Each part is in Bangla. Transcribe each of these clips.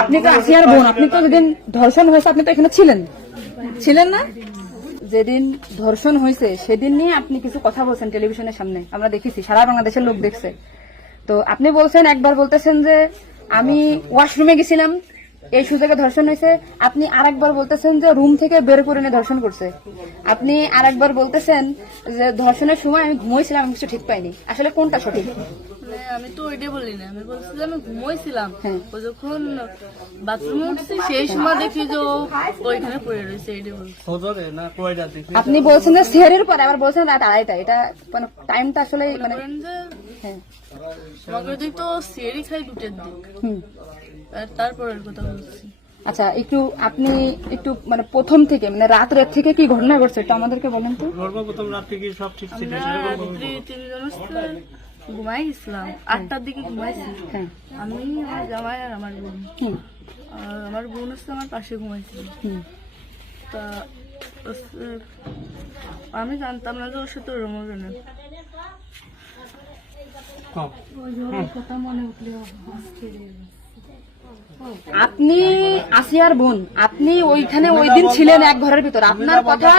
আপনি তো আসিয়ার বোন, আপনি তো যেদিন ধর্ষণ হয়েছে আপনি তো এখানে ছিলেন, ছিলেন না? যেদিন ধর্ষণ হয়েছে সেদিন নিয়ে আপনি কিছু কথা বলছেন টেলিভিশনের সামনে, আমরা দেখেছি, সারা বাংলাদেশের লোক দেখছে। তো আপনি বলছেন, একবার বলতেছেন যে আমি ওয়াশরুমে গেছিলাম এই সুযোগে ধর্ষণ হয়েছে, আপনি আরেকবার বলতেছেন যে রুম থেকে বের করে নিয়ে ধর্ষণ করছে, আপনি আরেকবার বলতেছেন যে ধর্ষণের সময় আমি ঘুমোইছিলাম, আমি কিছু ঠিক পাইনি। আসলে কোনটা সঠিক? আমি তো ওইটাই বলি না, আমি বলছি যে আমি ঘুমোইছিলাম। হ্যাঁ। ও যখন বাথরুমে উঠছি সেই সময় দেখি যে ও ওইখানে পড়ে রয়েছে, এইটাই বলছি। আপনি বলছেন যে সেহরের পরে, আবার বলছেন রাত 2:30, এটা মানে টাইমটা আসলে মানে বলেন যে হ্যাঁ। মগের দিক তো সিয়ারি খাই 2টার দিক, হুম। আর তারপরের কথা বলছি। আচ্ছা, একটু আপনি একটু মানে প্রথম থেকে মানে রাত থেকে কি ঘটনা ঘটছে একটু আমাদেরকে বলেন তো। সর্বপ্রথম রাত থেকে সব ঠিক ছিল। আমরা রাত্রি 3 জন ঘুমাই গেছিলাম, 8টার দিকে ঘুমাইছি। হ্যাঁ। আমি, আমার জামাই আর আমার বোন। হুম। আর আমার বোন হচ্ছে আমার পাশে ঘুমাইছিল। হুম। তা আমি জানতাম না যে ওর সাথে ওরম হবে না। আপনি আসিয়ার বোন, আপনি ওইখানে ওই দিন ছিলেন এক ঘরের ভিতর, আপনার কথা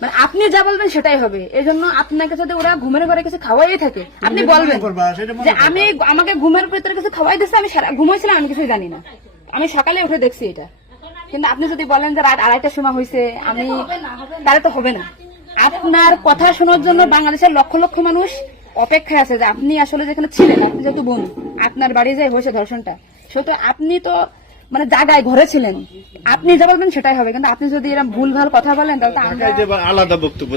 মানে আপনি যা বলবেন সেটাই হবে। এই জন্য আপনাকে যদি ওরা ঘুমের ঘরে কিছু খাওয়াই থাকে আপনি বলবেন যে আমাকে ঘুমের ভিতরে কিছু খাওয়াই দিচ্ছে, আমি ঘুমাইছিলাম, আমি কিছুই জানি না, আমি সকালে উঠে দেখছি এটা। কিন্তু আপনি যদি বলেন যে রাত 2:30টার সময় হয়েছে, আমি তাহলে তো হবে না। আপনার কথা শোনার জন্য বাংলাদেশের লক্ষ লক্ষ মানুষ অপেক্ষায় আছে যে আপনি আসলে যেখানে ছিলেন, আপনি যেহেতু বোন, আপনার বাড়ি যে হয়েছে ধর্ষণটা, সেহেতু আপনি তো মানে জায়গায় ঘরে ছিলেন, আপনি যা বলবেন সেটাই হবে। কিন্তু আপনি যদি এরকম ভুলভাল কথা বলেন তাহলে তো আমরা আলাদা বক্তব্য